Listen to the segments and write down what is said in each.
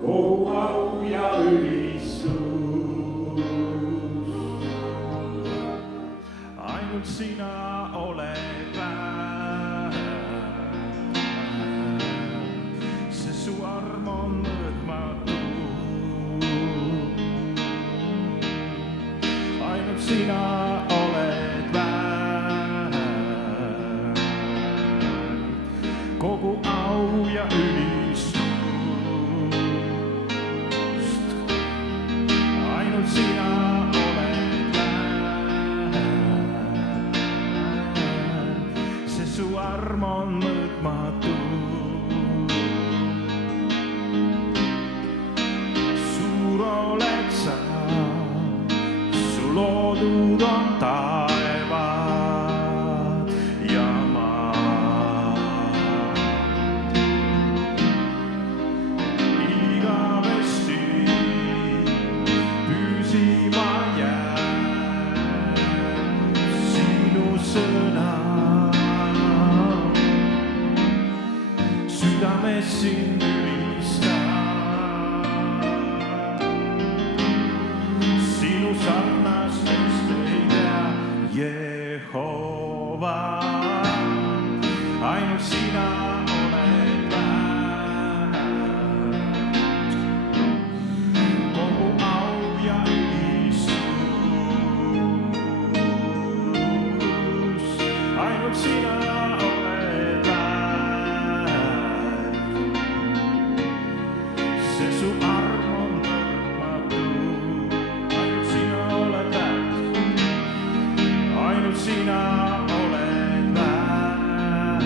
kogu au ja ülistus. ainult sina oled väär, sest su arm on mõõtmatu. ainult sina oled väär, kogu au ja ülistust. ainult sina oled väär, sest su arm on mõõtmatu. suur oled sa, su loodud on taevad ja maa. igavesti püsima jääb sinu sõna. südames sind ülistab, sinu sarnastest ei tea Jehova. ainult sina oled väärt, kogu au ja ülistus. ainult sina oled väärt, sest su arm on mõõtmatu. ainult sina oled väärt, ainult sina oled väärt,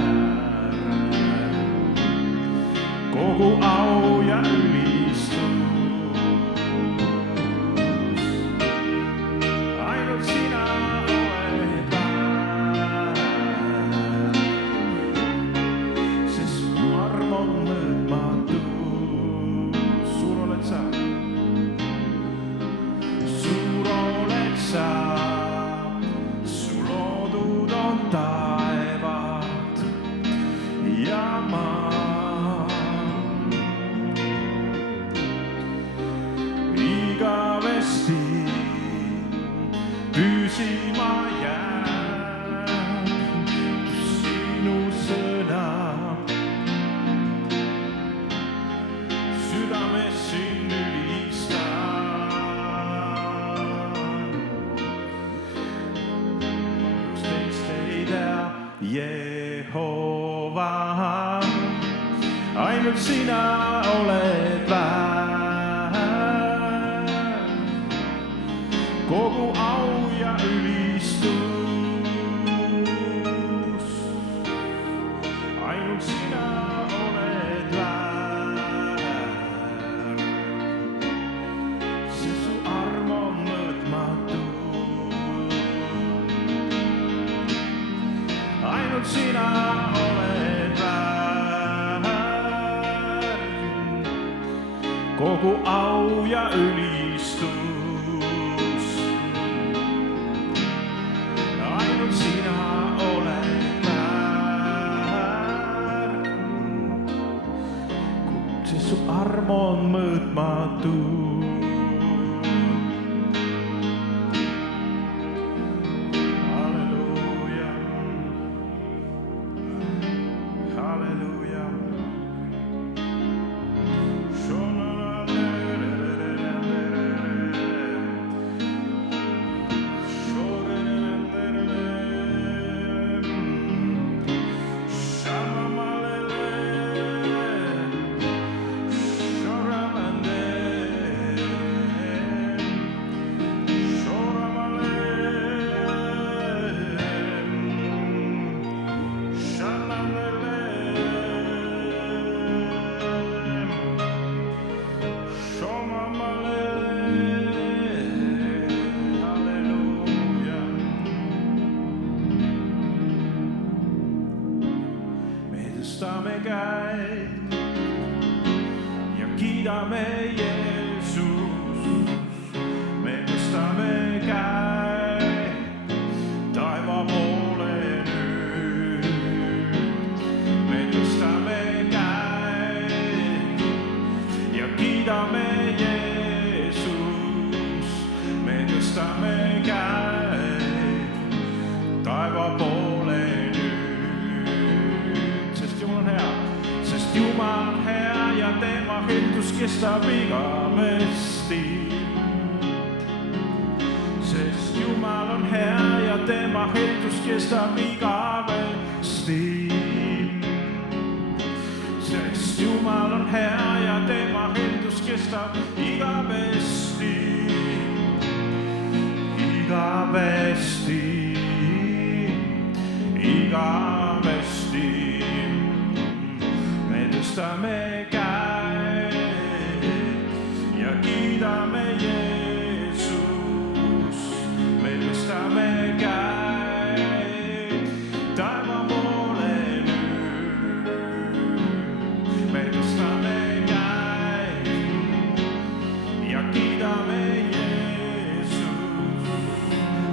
kogu au ja ülistus. ainult sina oled väärt, sest su arm on mõõtmatu. suur oled sa, suur oled sa, su loodud on taevad ja maa. igavesti püsima jääb sinu sõna. südames sind ülistab, üksteist ei tea Jehova. ainult sina oled väärt, kogu au ja ülistus. ainult sina oled väärt, sest su arm on mõõtmatu. ainult sina oled väärt, kogu au ja ülistus. ainult sina oled väärt, sest su arm on mõõtmatu. halleluuja, halleluuja. tõstame käed ja kiidame Jeesus. me tõstame käed taeva poole nüüd. me tõstame käed ja kiidame sest Jumal on hea ja tema heldus kestab igavesti. Sest Jumal on hea ja tema heldus kestab igavesti. Sest Jumal on hea ja tema heldus kestab igavesti. Igavesti, igavesti. Me tõstame käed ja kiidame Jeesus. Me tõstame käed taeva poole nüüd. Me tõstame käed ja kiidame Jeesus.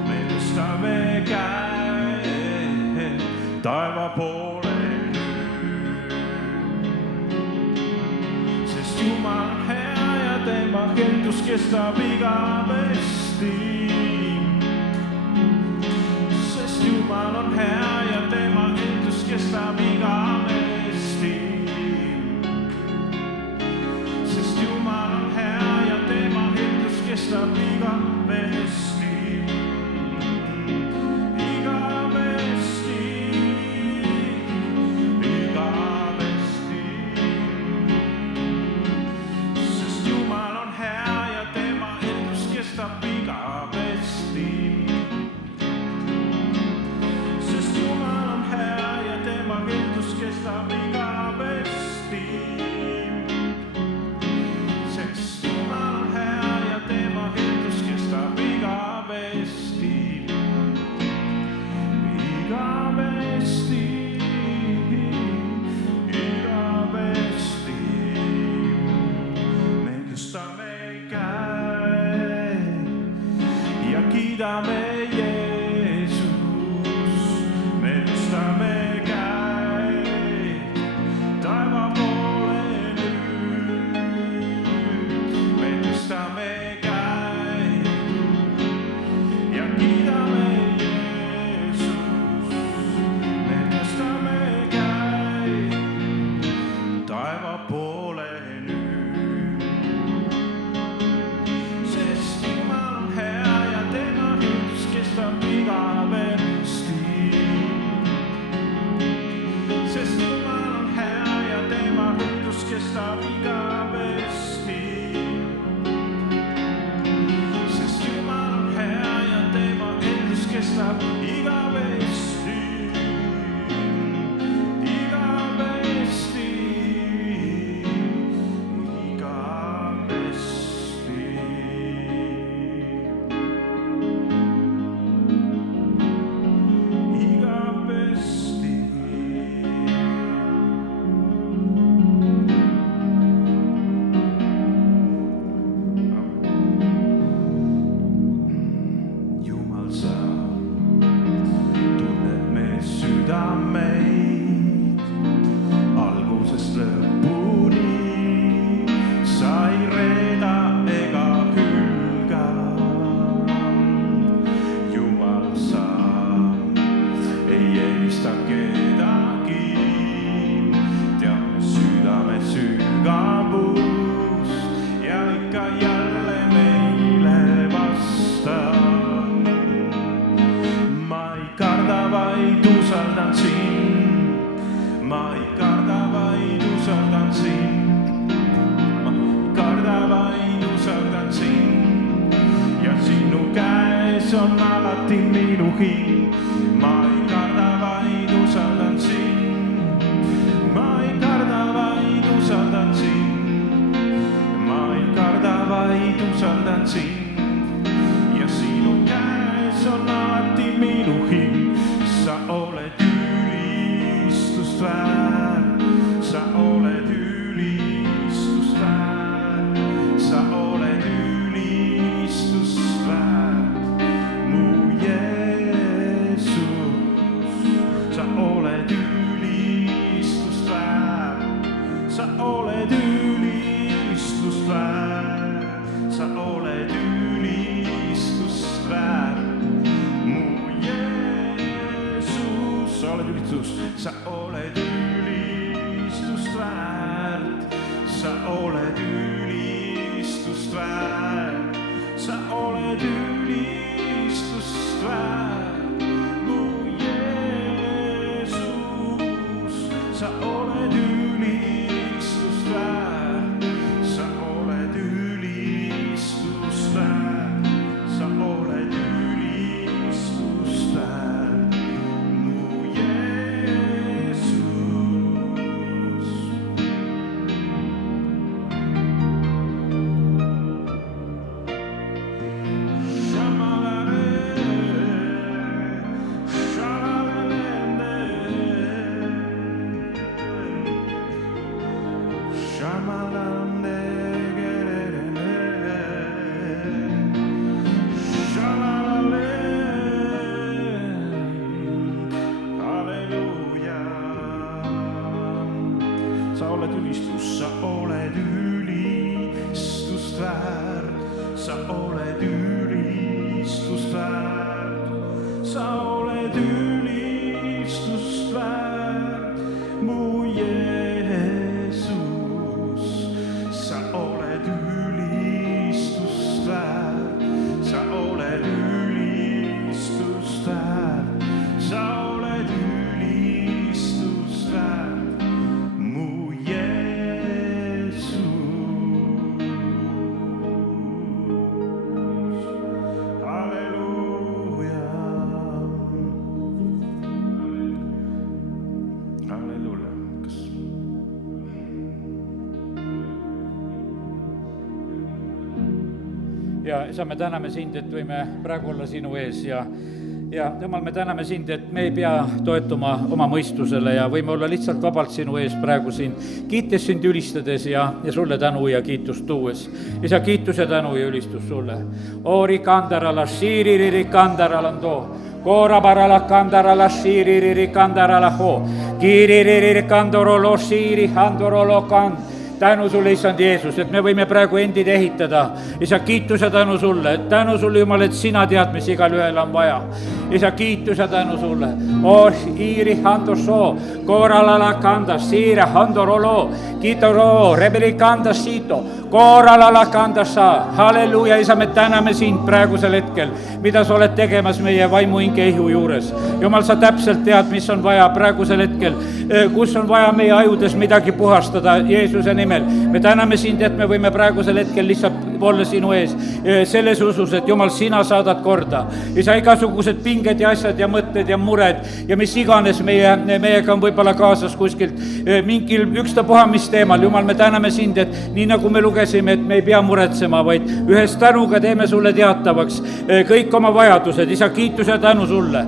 Me tõstame käed taeva poole nüüd. Sest Jumal on hea ja tema heldus kestab igavesti. Sest Jumal on hea ja tema heldus kestab igavesti. Sest Jumal on hea ja tema heldus kestab igavesti. Igavesti, igavesti. Sest Jumal on hea ja tema heldus kestab igavesti. Sest Jumal on hea ja tema heldus kestab igavesti. Sest Jumal on hea ja tema heldus kestab igavesti. Igavesti, igavesti. Me tõstame käed ja kiidame Jeesus. Me tõstame käed taeva poole nüüd. Me tõstame käed ja kiidame Jeesus. Me tõstame käed taeva poole nüüd. Sest Jumal on hea ja tema heldus kestab igavesti. Sest Jumal on hea ja tema heldus kestab igavesti. Sest Jumal on hea ja tema heldus kestab igavesti. Igavesti, igavesti. Igavesti. Jumal, sa tunned me südameid algusest lõpuni. Sa ei reeda ega hülga. Jumal, sa ei eelista kedagi. Teame südame sügavust ja ikka jälle meile vastab. Ma ei karda, vaid usaldan sind. Ma ei karda, vaid usaldan sind. Ma ei karda, vaid usaldan sind. Ja sinu käes on alati minu hing. Ma ei karda, vaid usaldan sind. Ma ei karda, vaid usaldan sind. Ma ei karda, vaid usaldan sind. Ja sinu käes on alati minu hing. Sa oled ülistust väärt. Sa oled ülistust väärt. Sa oled ülistust väärt. Mu Jeesus. Sa oled ülistust väärt. Sa oled ülistust väärt. Sa oled ülistust väärt. Mu Jeesus. Sa oled ülistust. Sa oled ülistust väärt. sa oled ülistus, sa oled ülistust väärt, sa oled ülistust väärt, sa oled ülistust väärt, mu Jeesus, sa oled ülistust väärt, sa oled ülistust väärt, sa oled ülistust väärt, mu Jeesus. Halleluuja. Halleluuja. ja isa, me täname sind, et võime praegu olla sinu ees ja Jumal, me täname sind, et me ei pea toetuma oma mõistusele ja võime olla lihtsalt vabalt sinu ees praegu siin, kiites sind, ülistades ja sulle tänu ja kiitust tuues. isa, kiitus ja tänu ja ülistus sulle. Ori kandarala, siiriri kandarala too. Korabarala kandarala, siiriri kandarala ho. Kiiriri kandorolo, siiri kandorolo kand. Tänu sulle, issand Jeesus, et me võime praegu endid ehitada. isa, kiitus ja tänu sulle, tänu sulle, Jumal, et sina tead, mis igal ühel on vaja. isa, kiitus ja tänu sulle. Iiri handoso, koralala kandas, siire handorolo, kitoro, rebeli kandas siito, koralala kandas sa. Halleluuja, isa, me täname sind praegusel hetkel, mida sa oled tegemas meie vaimu hinge ihu juures. Jumal, sa täpselt tead, mis on vaja praegusel hetkel, kus on vaja meie ajudes midagi puhastada Jeesuse nimel. me täname sind, et me võime praegusel hetkel lihtsalt olla sinu ees selles usus, et Jumal, sina saadad korda. isa, igasugused pinged ja asjad ja mõtted ja mured ja mis iganes meiega on võib-olla kaasas kuskilt mingil ükstapuha mis teemal. Jumal, me täname sind, et nii nagu me lugesime, et me ei pea muretsema, vaid ühes tänuga teeme sulle teatavaks kõik oma vajadused. isa, kiitus ja tänu sulle.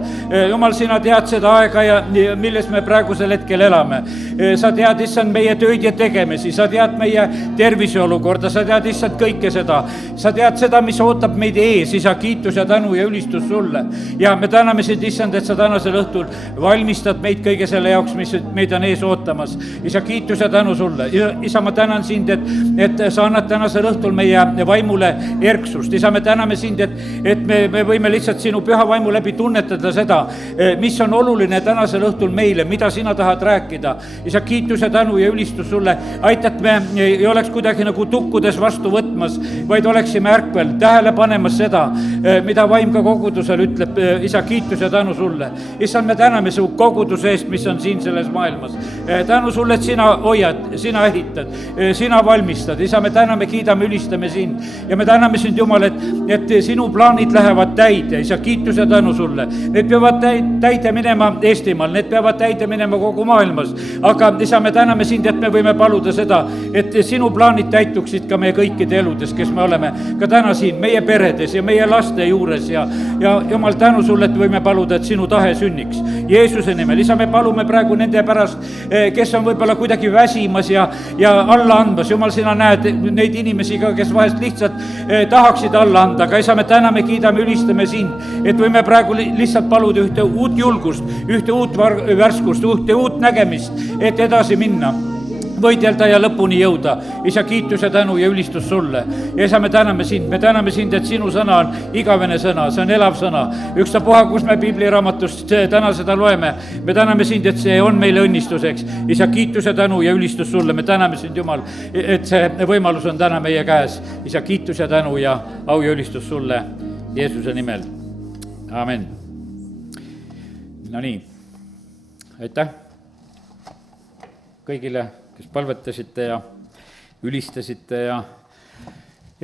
Jumal, sina tead seda aega ja milles me praegusel hetkel elame. sa tead, issand, meie tööd ja tegemisi, sa tead meie terviseolukorda, sa tead, issand, kõike seda. sa tead seda, mis ootab meid ees, isa, kiitus ja tänu ja ülistus sulle. ja me täname sind, issand, et sa tänasel õhtul valmistad meid kõige selle jaoks, mis meid on ees ootamas. isa, kiitus ja tänu sulle. isa, ma tänan sind, et sa annad tänasel õhtul meie vaimule erksust. isa, me täname sind, et me võime lihtsalt sinu püha vaimu läbi tunnetada seda, mis on oluline tänasel õhtul meile, mida sina tahad rääkida. isa, kiitus ja tänu ja ülistus sulle. aita, et me ei oleks kuidagi nagu tukkudes vastu võtmas, vaid oleksime ärkvel, tähele panemas seda, mida vaim ka kogudusel ütleb. isa, kiitus ja tänu sulle. issand, me täname su koguduse eest, mis on siin selles maailmas. tänu sulle, et sina hoiad, sina ehitad, sina valmistad. isa, me täname, kiidame, ülistame sind ja me täname sind, Jumal, et sinu plaanid lähevad täide. isa, kiitus ja tänu sulle. Need peavad täide minema Eestimaal, need peavad täide minema kogu maailmas. aga isa, me täname sind, et me võime paluda seda, et sinu plaanid täituksid ka meie kõikide eludes, kes me oleme ka täna siin meie peredes ja meie laste juures ja Jumal, tänu sulle, et võime paluda, et sinu tahe sünniks Jeesuse nimel. isa, me palume praegu nende pärast, kes on võib-olla kuidagi väsimas ja alla andmas. Jumal, sina näed neid inimesi ka, kes vahest lihtsalt tahaksid alla anda, aga isa, me täname, kiidame, ülistame sind, et võime praegu lihtsalt paluda ühte uut julgust, ühte uut värskust, ühte uut nägemist, et edasi minna, võidelda ja lõpuni jõuda. isa, kiitus ja tänu ja ülistus sulle. ja isa, me täname sind, et sinu sõna on igavene sõna, see on elav sõna. ükstapuha, kus me piibliraamatust täna seda loeme, me täname sind, et see on meile õnnistuseks. isa, kiitus ja tänu ja ülistus sulle. me täname sind, Jumal, et see võimalus on täna meie käes. isa, kiitus ja tänu ja au ja ülistus sulle Jeesuse nimel. Amen. No nii, aitäh kõigile, kes palvetasite ja ülistasite ja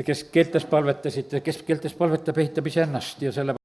kes keeltes palvetasite, kes keeltes palvetab, ehitab iseennast ja selle